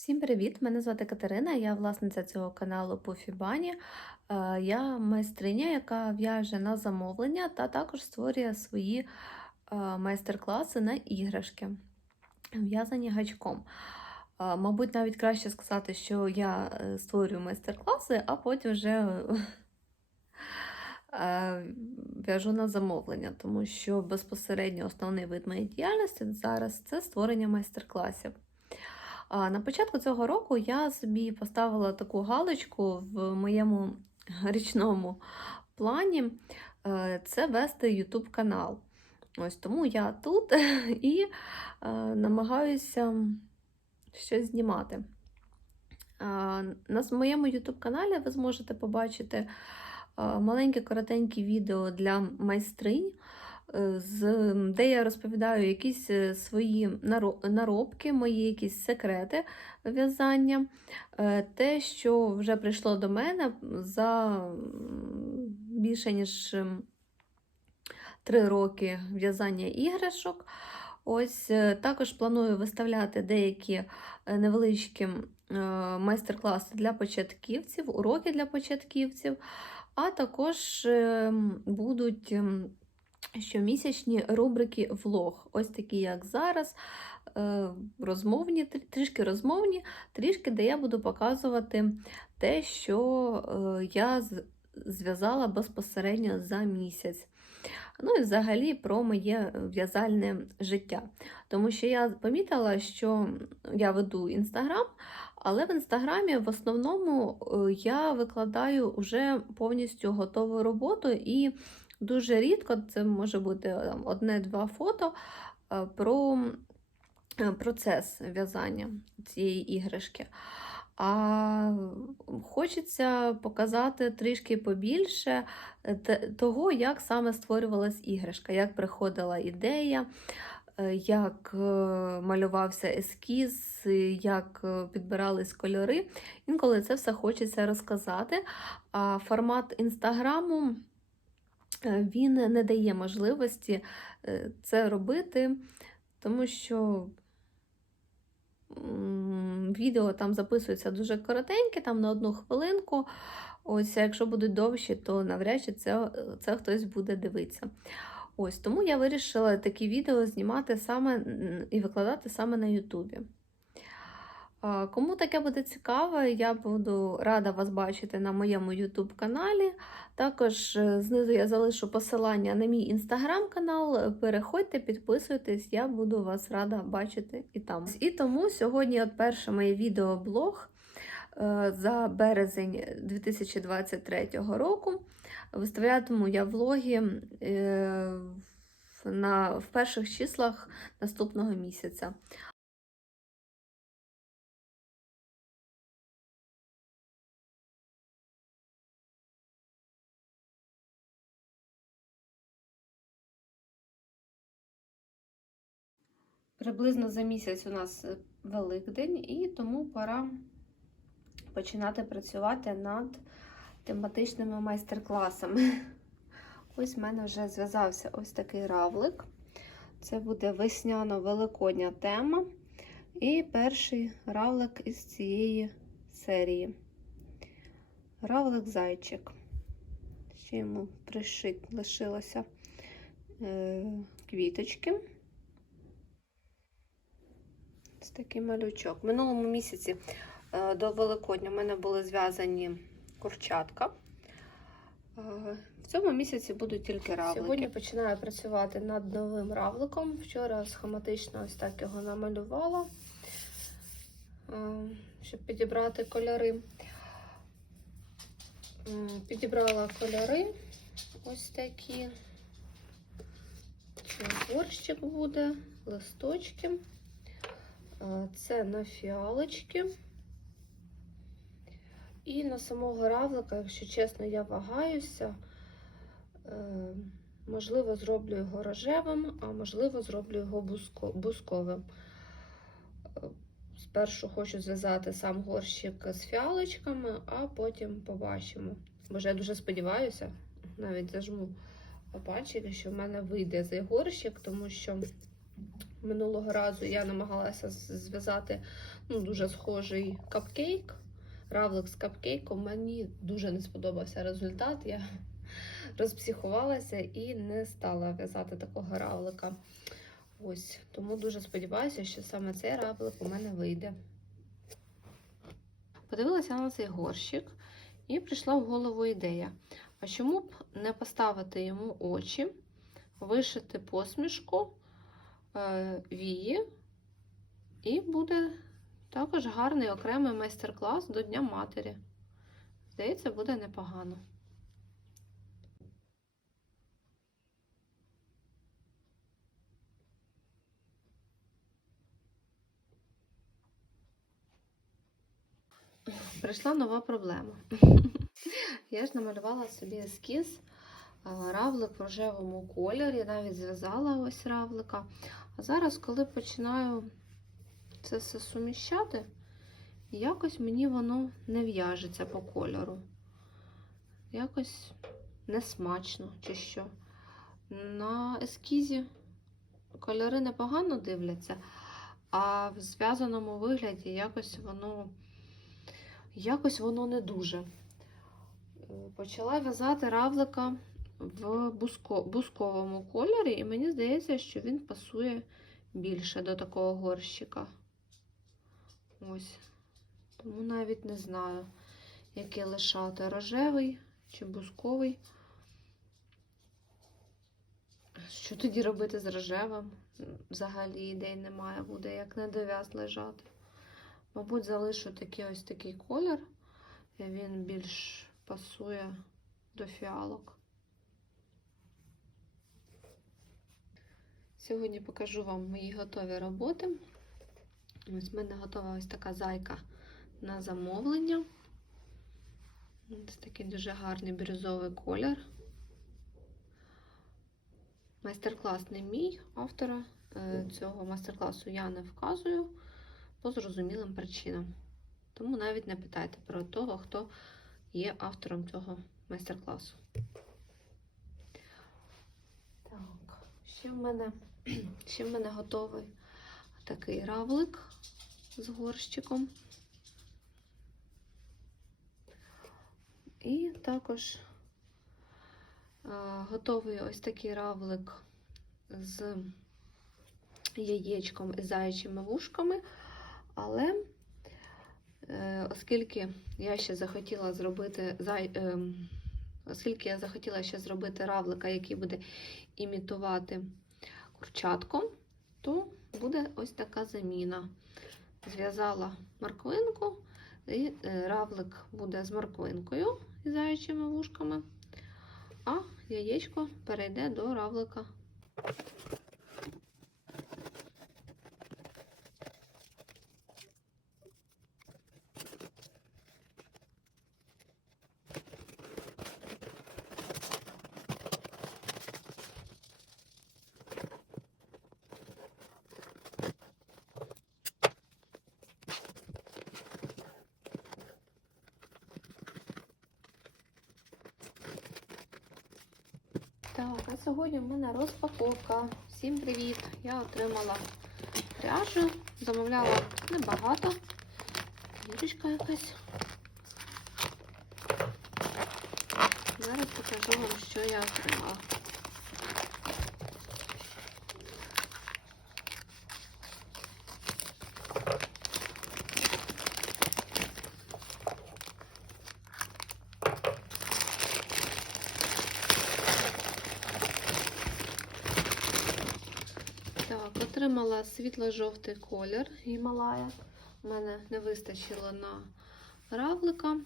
Всім привіт! Мене звати Катерина, я власниця цього каналу по Фібані. Е, Я майстриня, яка в'яже на замовлення та також створює свої е, майстер-класи на іграшки, в'язані гачком. Е, Мабуть, навіть краще сказати, що я створюю майстер-класи, а потім вже в'яжу на замовлення, тому що безпосередньо основний вид моєї діяльності зараз це створення майстер-класів. На початку цього року я собі поставила таку галочку в моєму річному плані е, це вести YouTube канал. Ось тому я тут і е, намагаюся щось знімати. На моєму YouTube каналі ви зможете побачити е, маленьке коротеньке відео для майстринь де я розповідаю якісь е, свої наробки, мої якісь секрети в'язання, е, те, що вже прийшло до мене за більше ніж ем, три роки в'язання іграшок. Ось е, також планую виставляти деякі невеличкі майстер-класи для початківців, уроки для початківців, а також ем, будуть ем, щомісячні рубрики влог, ось такі, як зараз, е, розмовні, трішки розмовні, трішки, де я буду показувати те, що е, я зв'язала безпосередньо за місяць. Ну і взагалі про моє в'язальне життя. Тому що я помітила, що я веду інстаграм, але в інстаграмі в основному е, я викладаю вже повністю готову роботу і дуже рідко це може бути одне-два фото е, про е, процес в'язання цієї іграшки. А хочеться показати трішки побільше е, того, як саме створювалась іграшка, як приходила ідея, е, як е, малювався ескіз, е, як е, підбирались кольори. Інколи це все хочеться розказати. А формат інстаграму е, він не дає можливості е, це робити, тому що відео там записується дуже коротеньке, там на одну хвилинку. Ось, а якщо будуть довші, то навряд чи це, це хтось буде дивитися. Ось тому я вирішила такі відео знімати саме і викладати саме на Ютубі. Кому таке буде цікаво, я буду рада вас бачити на моєму YouTube каналі. Також е, знизу я залишу посилання на мій інстаграм канал. Переходьте, підписуйтесь, я буду вас рада бачити і там. І тому сьогодні от перше моє відеоблог е, за березень 2023 року. Виставлятиму я влоги е, на, в перших числах наступного місяця. Приблизно за місяць у нас е, Великдень, і тому пора починати працювати над тематичними майстер-класами. Ось в мене вже зв'язався ось такий равлик. Це буде весняно-великодня тема. І перший равлик із цієї серії. Равлик-зайчик. Ще йому пришить лишилося е, квіточки. Ось такий малючок. В минулому місяці е, до Великодня в мене були зв'язані курчатка. Е, В цьому місяці будуть тільки равлики. Сьогодні починаю працювати над новим равликом. Вчора схематично ось так його намалювала, е, щоб підібрати кольори. Підібрала кольори ось такі. Горщик буде, листочки. Це на фіалочки. І на самого равлика, якщо чесно, я вагаюся. Е, Можливо, зроблю його рожевим, а можливо, зроблю його буско- бусковим. Е, Спершу хочу зв'язати сам горщик з фіалочками, а потім побачимо. Боже, я дуже сподіваюся, навіть зажму пальчики, що в мене вийде цей горщик, тому що Минулого разу я намагалася зв'язати ну, дуже схожий капкейк. Равлик з капкейком. Мені дуже не сподобався результат. Я розпсихувалася і не стала в'язати такого равлика. Ось, тому дуже сподіваюся, що саме цей равлик у мене вийде. Подивилася на цей горщик і прийшла в голову ідея. А чому б не поставити йому очі, вишити посмішку, вії, і буде також гарний окремий майстер-клас до Дня Матері. Здається, буде непогано. Прийшла нова проблема. Я ж намалювала собі ескіз равлик в рожевому кольорі, навіть зв'язала ось равлика. А зараз, коли починаю це все суміщати, якось мені воно не в'яжеться по кольору. Якось несмачно чи що. На ескізі кольори непогано дивляться, а в зв'язаному вигляді якось воно якось воно не дуже. Е, Почала в'язати равлика в буско, бусковому кольорі, і мені здається, що він пасує більше до такого горщика. Ось. Тому навіть не знаю, який лишати рожевий чи бусковий. Що тоді робити з рожевим? Взагалі ідей немає, буде як недов'яз лежати. Мабуть, залишу такий ось такий колір, і він більш пасує до фіалок. Сьогодні покажу вам мої готові роботи. Ось в мене готова ось така зайка на замовлення. Ось такий дуже гарний бірюзовий колір. Майстер-клас не мій автора е, цього майстер-класу я не вказую по зрозумілим причинам. Тому навіть не питайте про того, хто є автором цього майстер-класу. Так, ще в мене, ще в мене готовий такий равлик з горщиком. І також е, готовий ось такий равлик з яєчком і заячими вушками. Але е, оскільки я ще захотіла зробити зай, е, оскільки я захотіла ще зробити равлика, який буде імітувати курчатку, то буде ось така заміна. Зв'язала морквинку, і е, равлик буде з морквинкою і заячими вушками, а яєчко перейде до равлика. Так, а сьогодні в мене розпаковка. Всім привіт! Я отримала пряжу, замовляла небагато. Квіточка якась. Зараз покажу вам, що я отримала. Отримала світло-жовтий колір Гімалая. У мене не вистачило на равлика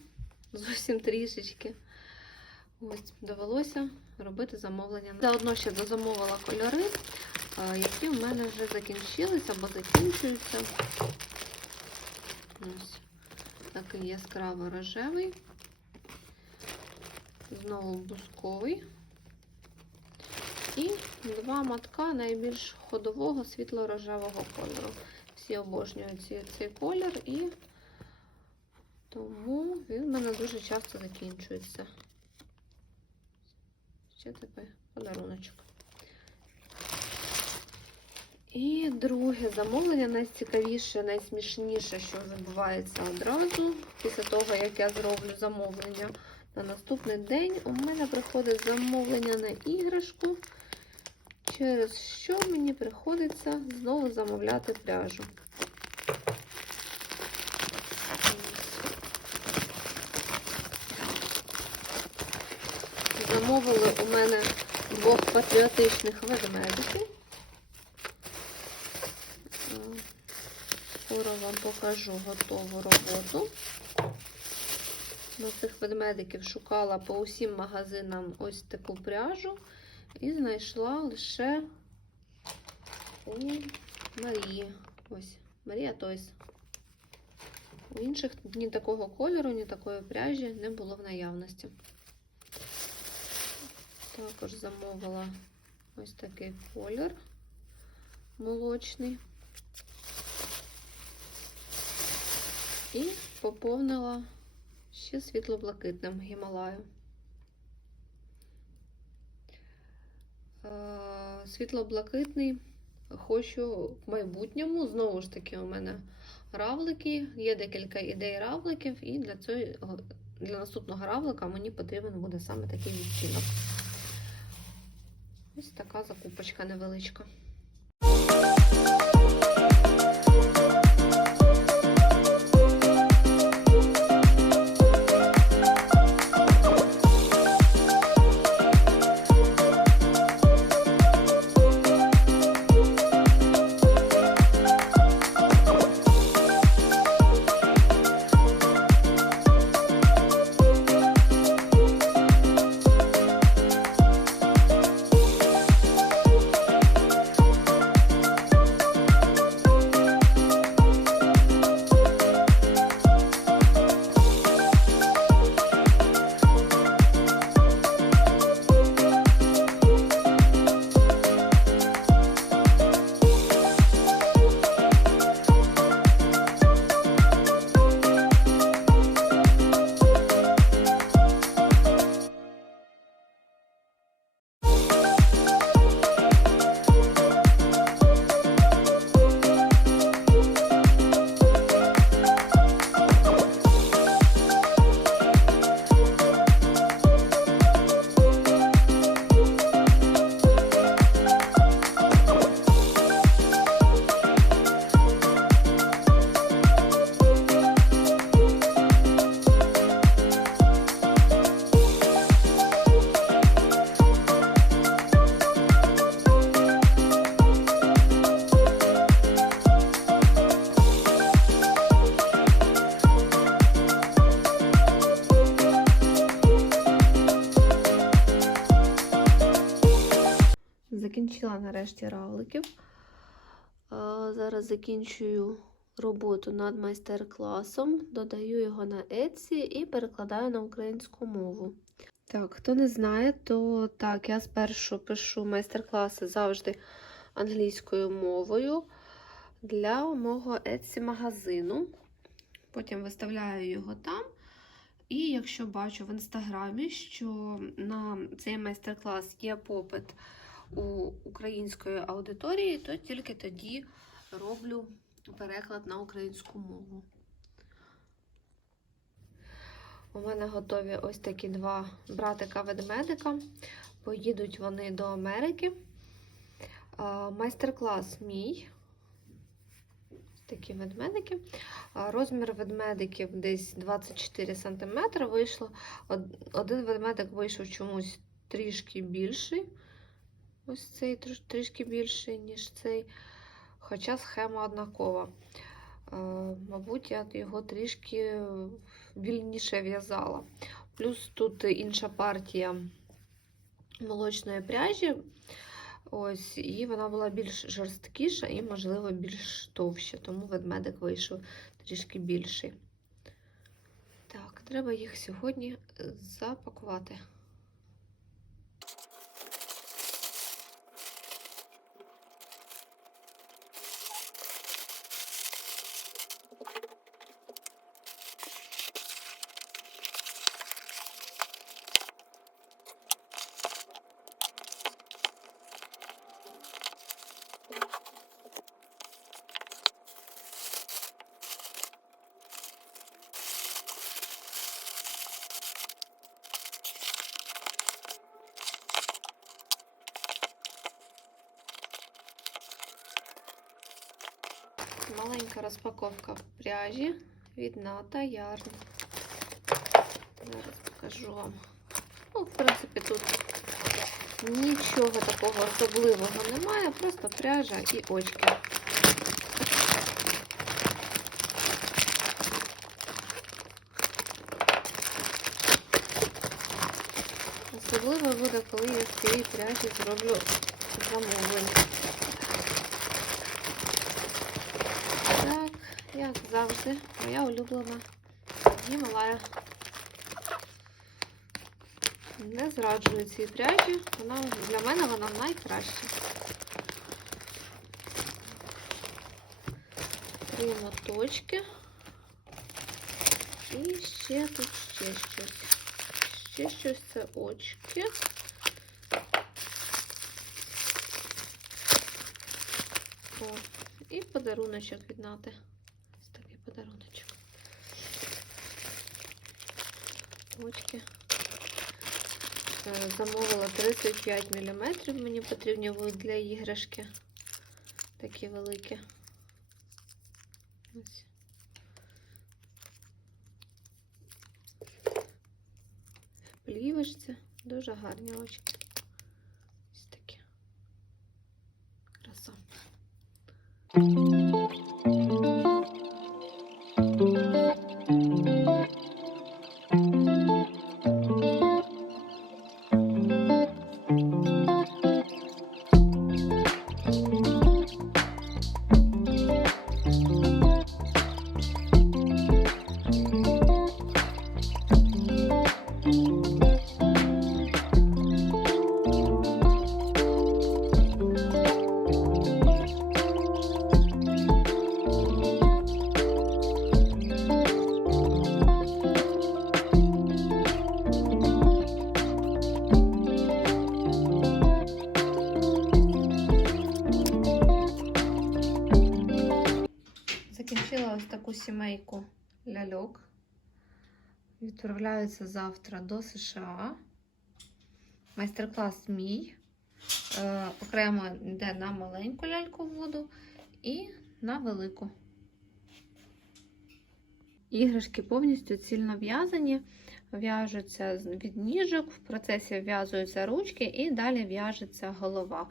зовсім трішечки. Ось довелося робити замовлення. Заодно ще дозамовила кольори, які в мене вже закінчилися або закінчуються. Ось такий яскраво рожевий, знову бусковий. І два матка найбільш ходового світло-рожевого кольору. Всі обожнюють ці- цей колір і тому він в мене дуже часто закінчується. Ще такий подаруночок. І друге замовлення, найцікавіше, найсмішніше, що відбувається одразу, після того, як я зроблю замовлення. На наступний день у мене приходить замовлення на іграшку, через що мені приходиться знову замовляти пряжу. Замовили у мене двох патріотичних ведмедиків. Скоро вам покажу готову роботу. На цих ведмедиків шукала по усім магазинам ось таку пряжу і знайшла лише у Марії. Ось, Марія Тойс. У інших ні такого кольору, ні такої пряжі не було в наявності. Також замовила ось такий колір молочний. І поповнила ще світло-блакитним Гімалаю. Світло-блакитний хочу в майбутньому. Знову ж таки, у мене равлики. Є декілька ідей равликів, і для цього для наступного равлика мені потрібен буде саме такий відтінок. Ось така закупочка невеличка. Нарешті равликів. Зараз закінчую роботу над майстер-класом, додаю його на Etsy і перекладаю на українську мову. Так, хто не знає, то так, я спершу пишу майстер-класи завжди англійською мовою для мого Etsy магазину. Потім виставляю його там. І якщо бачу в інстаграмі, що на цей майстер-клас є попит у української аудиторії, то тільки тоді роблю переклад на українську мову. У мене готові ось такі два братика-ведмедика. Поїдуть вони до Америки. Майстер-клас мій. Такі ведмедики. Розмір ведмедиків десь 24 см вийшло. Один ведмедик вийшов чомусь трішки більший. Ось цей трішки більший, ніж цей. Хоча схема однакова. Е, Мабуть, я його трішки вільніше в'язала. Плюс тут інша партія молочної пряжі. Ось, і вона була більш жорсткіша і, можливо, більш товща, тому ведмедик вийшов трішки більший. Так, треба їх сьогодні запакувати. Маленька розпаковка пряжі від Ната Ярн. Зараз покажу вам. Ну, в принципі, тут нічого такого особливого немає, просто пряжа і очки. Особливо буде, коли я з цієї пряжі зроблю замовлення. Так, як завжди, моя улюблена Гімалая. Не зраджую цій пряжі, вона для мене вона найкраща. Три моточки. І ще тут ще щось. Ще щось це очки. О, і подаруночок від Нати. Ось такий подаруночок. Очки. Е, Замовила 35 мм. Мені потрібні будуть для іграшки. Такі великі. Ось. Плівочці. Дуже гарні очки. Сімейку ляльок. Відправляються завтра до США. Майстер-клас мій. Е, окремо йде на маленьку ляльку воду і на велику. Іграшки повністю цільно в'язані, в'яжуться від ніжок, в процесі в'язуються ручки і далі в'яжеться голова,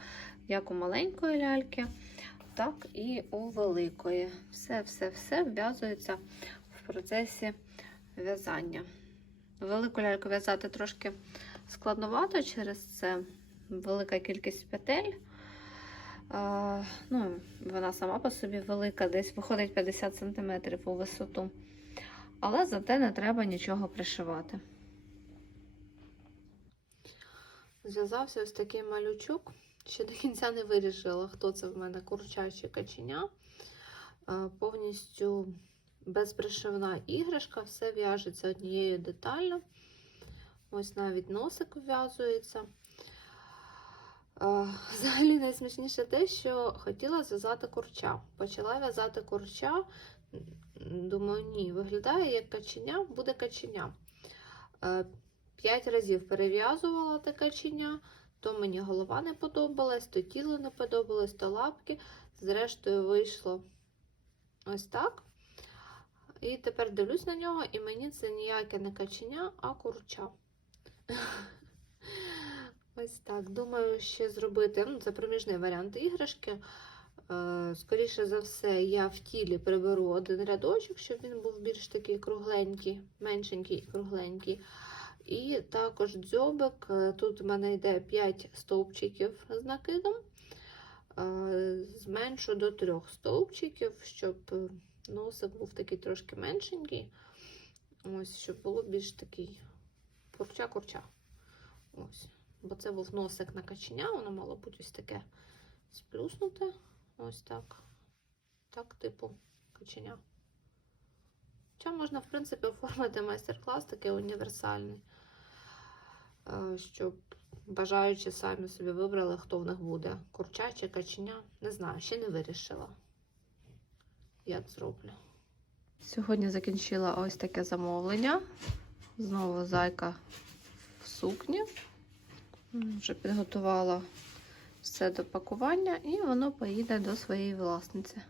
як у маленької ляльки, так і у великої. Все-все-все в'язується в процесі в'язання. Велику ляльку в'язати трошки складновато через це велика кількість петель. А, ну, вона сама по собі велика, десь виходить 50 см у висоту. Але зате не треба нічого пришивати. Зв'язався ось такий малючок. Ще до кінця не вирішила, хто це в мене курчаче каченя. Е, Повністю безпришивна іграшка, все в'яжеться однією деталлю. Ось навіть носик вв'язується. Е, Взагалі найсмішніше те, що хотіла зв'язати курча. Почала в'язати курча. Думаю, ні, виглядає як каченя, буде каченя. Е, П'ять разів перев'язувала те каченя, то мені голова не подобалась, то тіло не подобалось, то лапки. Зрештою, вийшло ось так. І тепер дивлюсь на нього, і мені це ніяке не каченя, а курча. Ось так. Думаю, ще зробити. Ну, це проміжний варіант іграшки. Е, Скоріше за все, я в тілі приберу один рядочок, щоб він був більш такий кругленький, меншенький і кругленький. І також дзьобик. Е, Тут в мене йде 5 стовпчиків з накидом. Е, Зменшу до 3 стовпчиків, щоб е, носик був такий трошки меншенький. Ось, щоб було більш такий курча-курча. Бо це був носик на каченя, воно мало бути ось таке сплюснуте. Ось так. Так, типу каченя. Хоча можна, в принципі, оформити майстер-клас такий універсальний, е, щоб бажаючи самі собі вибрали, хто в них буде. Курча чи каченя. Не знаю, ще не вирішила. Як зроблю. Сьогодні закінчила ось таке замовлення. Знову зайка в сукні. Вже підготувала все до пакування, і воно поїде до своєї власниці.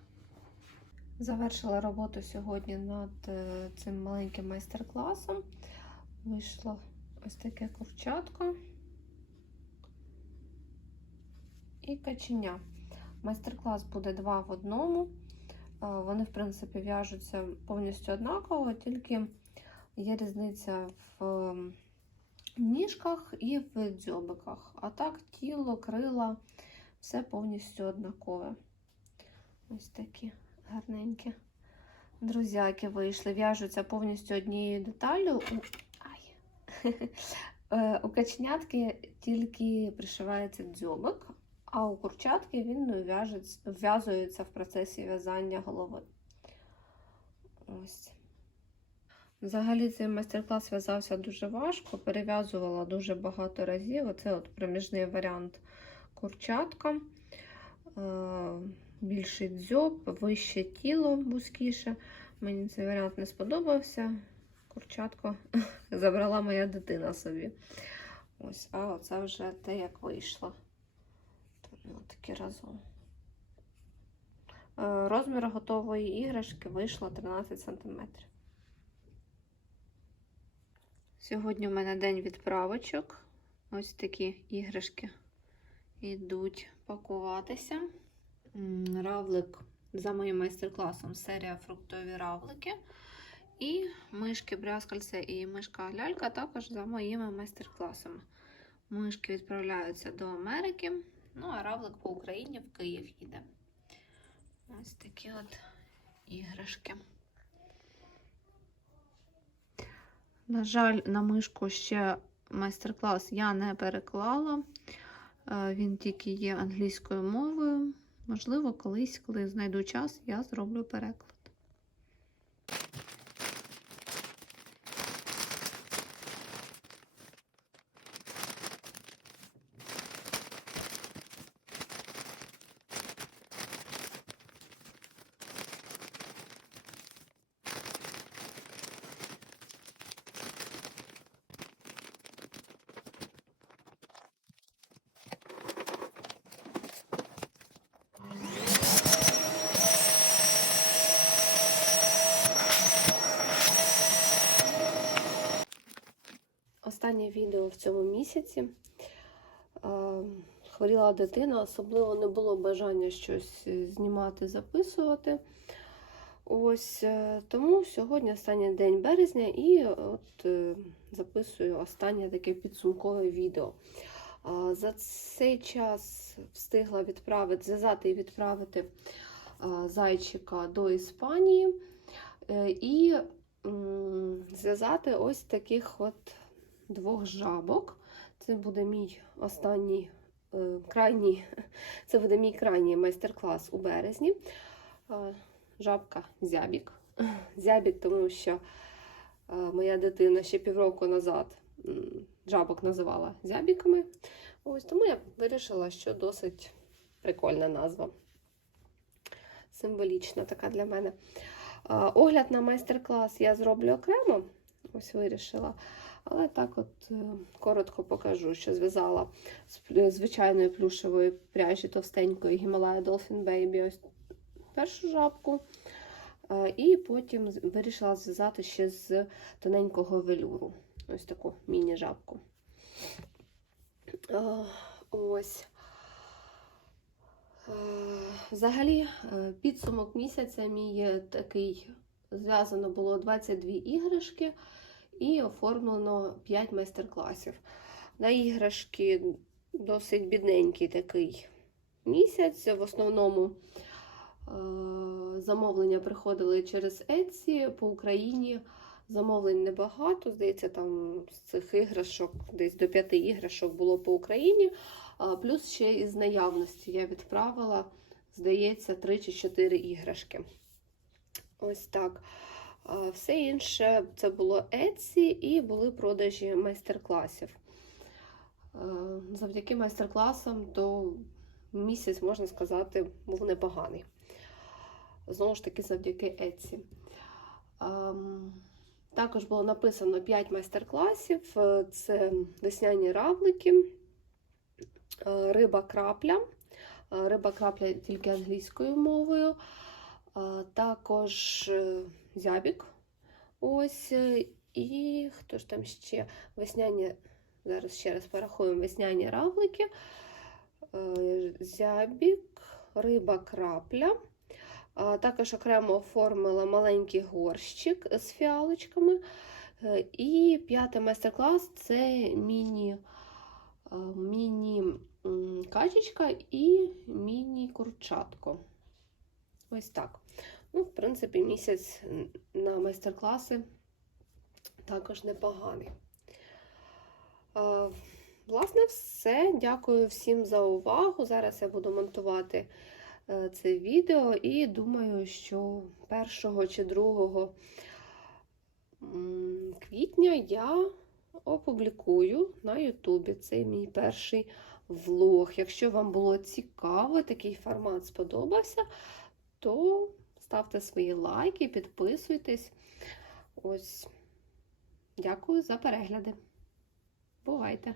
Завершила роботу сьогодні над е, цим маленьким майстер-класом. Вийшло ось таке курчатко і каченя. Майстер-клас буде два в одному. Е, Вони, в принципі, в'яжуться повністю однаково, тільки є різниця в ем, ніжках і в дзьобиках. А так, тіло, крила, все повністю однакове. Ось такі гарненькі. Друзяки вийшли, в'яжуться повністю однією деталлю. У... Ай. Е, у качнятки тільки пришивається дзьобик, а у курчатки він в'яжеться- вв'язується в процесі в'язання голови. Ось. Взагалі цей майстер-клас в'язався дуже важко, перев'язувала дуже багато разів. Оце от проміжний варіант курчатка. Більший дзьоб, вище тіло вузькіше. Мені цей варіант не сподобався. Курчатко забрала моя дитина собі. Ось, а оце вже те, як вийшло. Такі разом. Е, Розмір готової іграшки вийшло 13 см. Сьогодні у мене день відправочок. Ось такі іграшки йдуть пакуватися. Равлик за моїм майстер-класом серія фруктові равлики. І мишки брязкальце і мишка лялька також за моїми майстер-класами. Мишки відправляються до Америки, ну а равлик по Україні в Київ їде. Ось такі от іграшки. На жаль, на мишку ще майстер-клас я не переклала. Е, Він тільки є англійською мовою. Можливо, колись, коли знайду час, я зроблю переклад. Останнє відео в цьому місяці. Е, Хворіла дитина, особливо не було бажання щось е, знімати, записувати. Ось е, тому сьогодні останній день березня і от записую останнє таке підсумкове відео. За цей час встигла відправити, зв'язати і відправити зайчика до Іспанії і зв'язати ось таких от двох жабок. Це буде мій останній е, крайній, це буде мій крайній майстер-клас у березні. Е, Жабка зябік. Зябік, тому що е, моя дитина ще півроку назад жабок називала зябіками. Ось тому я вирішила, що досить прикольна назва. Символічна така для мене. Огляд на майстер-клас я зроблю окремо. Ось вирішила. Але так от е, коротко покажу, що зв'язала з звичайної плюшевої пряжі товстенької Himalaya Dolphin Baby ось першу жабку. Е, І потім вирішила зв'язати ще з тоненького велюру. Ось таку міні-жабку. Е, Ось. Взагалі, підсумок місяця мій такий. Зв'язано було 22 іграшки і оформлено 5 майстер-класів. На іграшки досить бідненький такий місяць. В основному е, замовлення приходили через Etsy по Україні. Замовлень небагато. Здається, там з цих іграшок десь до 5 іграшок було по Україні. Плюс ще із наявності я відправила, здається, 3 чи 4 іграшки. Ось так. Все інше це було Etsy і були продажі майстер-класів. Е, Завдяки майстер-класам то місяць, можна сказати, був непоганий. Знову ж таки, завдяки Etsy. Ем, Також було написано 5 майстер-класів: Е, це весняні равлики, е, риба крапля. Риба крапля тільки англійською мовою. Також зябік. Ось. е, І хто ж там ще? Весняні, зараз ще раз порахуємо весняні равлики, е, зябік, риба крапля. Також окремо оформила маленький горщик з фіалочками. Е, І п'ятий майстер-клас це міні, міні качечка і міні-курчатко. Ось так. Ну, в принципі, місяць на майстер-класи також непоганий. Власне, все. Дякую всім за увагу. Зараз я буду монтувати е, це відео і думаю, що 1 чи 2 квітня я опублікую на Ютубі. Це мій перший влог. Якщо вам було цікаво, такий формат сподобався, то ставте свої лайки, підписуйтесь. Ось. Дякую за перегляди. Бувайте!